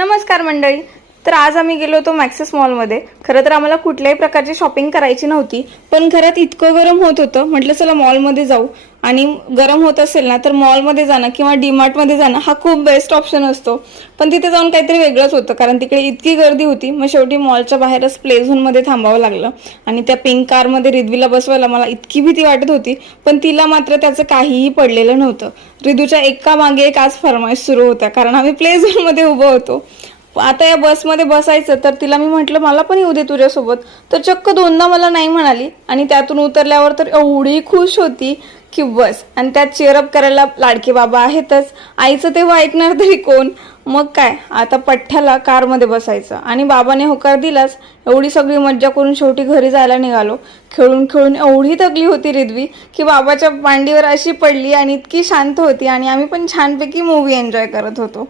नमस्कार मंडळी. तर आज आम्ही गेलो होतो मॅक्सेस मॉलमध्ये खरं तर आम्हाला कुठल्याही प्रकारची शॉपिंग करायची नव्हती पण घरात इतकं गरम होत होतं म्हटलं चला मॉलमध्ये जाऊ. आणि गरम होत असेल ना तर मॉलमध्ये जाणं किंवा डीमार्टमध्ये जाणं हा खूप बेस्ट ऑप्शन असतो. पण तिथे जाऊन काहीतरी वेगळंच होतं कारण तिकडे इतकी गर्दी होती मग शेवटी मॉलच्या बाहेरच प्ले झोनमध्ये थांबावं लागलं. आणि त्या पिंक कारमध्ये रिद्वीला बसवायला मला इतकी भीती वाटत होती पण तिला मात्र त्याचं काहीही पडलेलं नव्हतं. रिदूच्या एका मागे एक आज फरमाईश सुरू होत्या कारण आम्ही प्ले झोनमध्ये उभं होतो. आता या बसमध्ये बसायचं तर तिला मी म्हटलं मला पण येऊ दे तुझ्यासोबत. तर चक्क दोनदा मला नाही म्हणाली आणि त्यातून उतरल्यावर तर एवढी खुश होती की बस. आणि त्यात चेअरअप करायला लाडके बाबा आहेतच. आईचं तेव्हा ऐकणार तरी कोण? मग काय? आता पठ्ठ्याला कारमध्ये बसायचं. आणि बाबाने होकार दिलाच. एवढी सगळी मज्जा करून शेवटी घरी जायला निघालो. खेळून खेळून एवढी थकली होती रिद्वी की बाबाच्या मांडीवर अशी पडली आणि इतकी शांत होती आणि आम्ही पण छानपैकी मूवी एन्जॉय करत होतो.